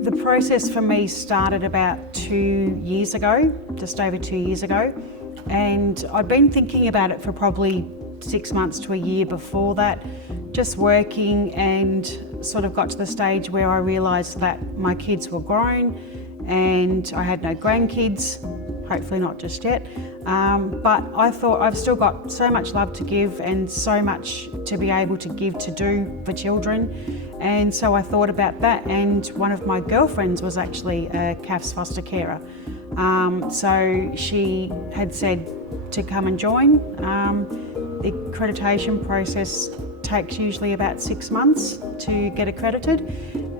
The process for me started about 2 years ago, just over 2 years ago, and I'd been thinking about it for probably 6 months to a year before that, just working, and sort of got to the stage where I realised that my kids were grown and I had no grandkids, hopefully not just yet, but I thought I've still got so much love to give and so much to be able to give to do for children. And so I thought about that, and one of my girlfriends was actually a CAFS foster carer. So she had said to come and join. The accreditation process takes usually about 6 months to get accredited,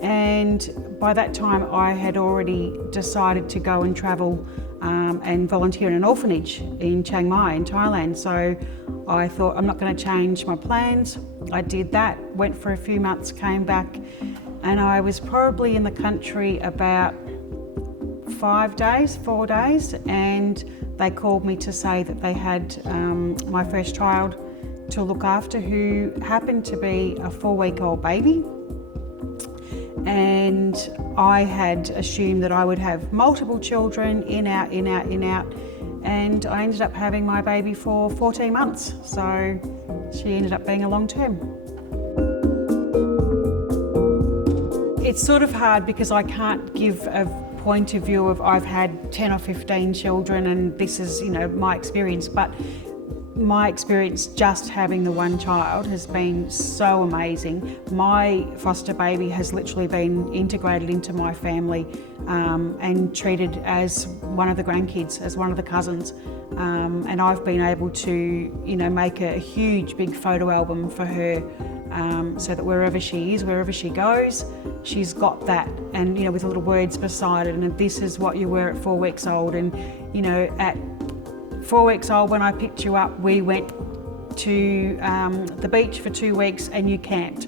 and by that time I had already decided to go and travel and volunteer in an orphanage in Chiang Mai in Thailand. So I thought, I'm not going to change my plans. I did that, went for a few months, came back, and I was probably in the country about 4 days, and they called me to say that they had my first child to look after, who happened to be a 4-week-old baby. And I had assumed that I would have multiple children, in, out, in, out, in, out. And I ended up having my baby for 14 months. So she ended up being a long term. It's sort of hard because I can't give a point of view of I've had 10 or 15 children and this is, my experience. But my experience just having the one child has been so amazing. My foster baby has literally been integrated into my family and treated as one of the grandkids, as one of the cousins. And I've been able to, make a huge big photo album for her so that wherever she is, wherever she goes, she's got that, and with little words beside it, and this is what you were at 4 weeks old. And at 4 weeks old, when I picked you up, we went to the beach for 2 weeks, and you camped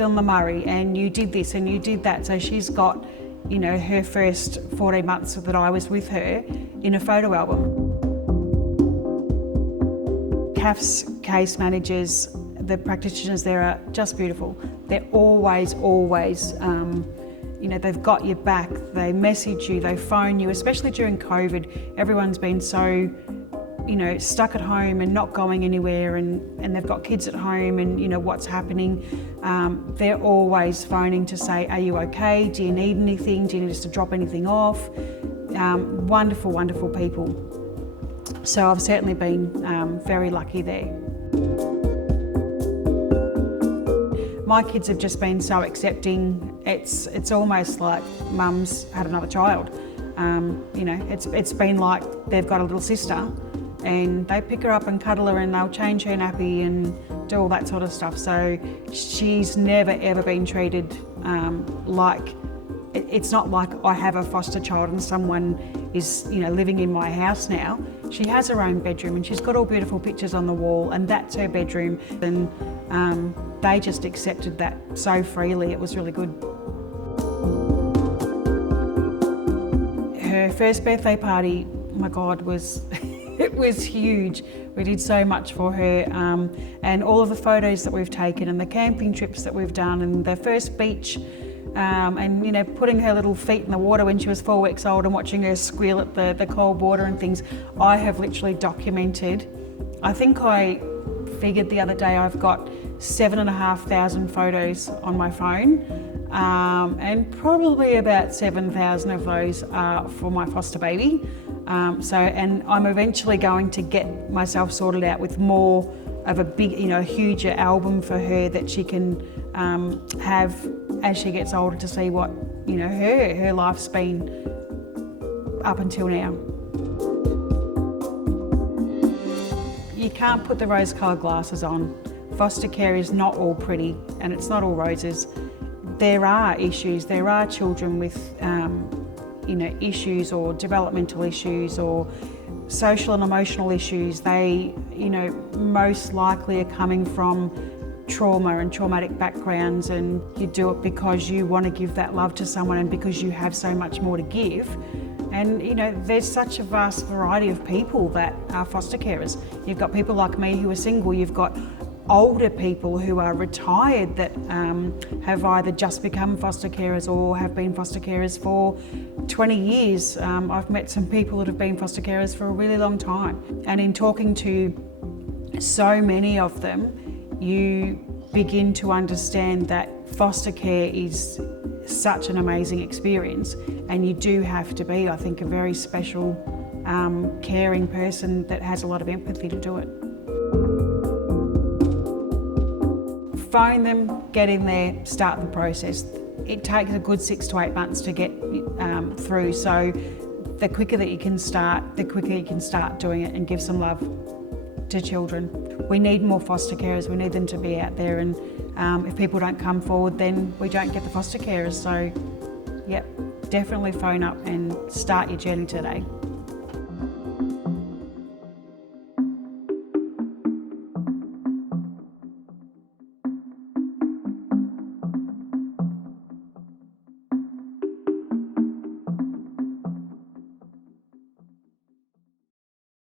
on the Murray, and you did this and you did that. So she's got, her first 14 months that I was with her in a photo album. CAFS case managers, the practitioners there are just beautiful. They're always, they've got your back, they message you, they phone you, especially during COVID. Everyone's been so, stuck at home and not going anywhere, and they've got kids at home and, what's happening. They're always phoning to say, are you okay? Do you need anything? Do you need us to drop anything off? Wonderful, wonderful people. So I've certainly been very lucky there. My kids have just been so accepting. It's almost like mum's had another child. It's been like they've got a little sister, and they pick her up and cuddle her, and they'll change her nappy and do all that sort of stuff. So she's never ever been treated like, it's not like I have a foster child and someone is living in my house now. She has her own bedroom, and she's got all beautiful pictures on the wall, and that's her bedroom. And they just accepted that so freely. It was really good. Her first birthday party, my God, it was huge. We did so much for her, and all of the photos that we've taken, and the camping trips that we've done, and their first beach, and putting her little feet in the water when she was 4 weeks old and watching her squeal at the cold water and things. I have literally documented. I think I figured the other day I've got 7,500 photos on my phone, and probably about 7,000 of those are for my foster baby. And I'm eventually going to get myself sorted out with more of a big, huger album for her that she can have as she gets older, to see what, her life's been up until now. You can't put the rose-coloured glasses on. Foster care is not all pretty, and it's not all roses. There are issues. There are children with, issues, or developmental issues, or social and emotional issues. They, most likely are coming from trauma and traumatic backgrounds, and you do it because you want to give that love to someone and because you have so much more to give. And there's such a vast variety of people that are foster carers. You've got people like me who are single, you've got older people who are retired that have either just become foster carers or have been foster carers for 20 years. I've met some people that have been foster carers for a really long time. And in talking to so many of them, you begin to understand that foster care is such an amazing experience, and you do have to be, I think, a very special, caring person that has a lot of empathy to do it. Phone them, get in there, start the process. It takes a good 6 to 8 months to get through, so the quicker that you can start, the quicker you can start doing it and give some love to children. We need more foster carers, we need them to be out there, and if people don't come forward, then we don't get the foster carers. So, yep, definitely phone up and start your journey today.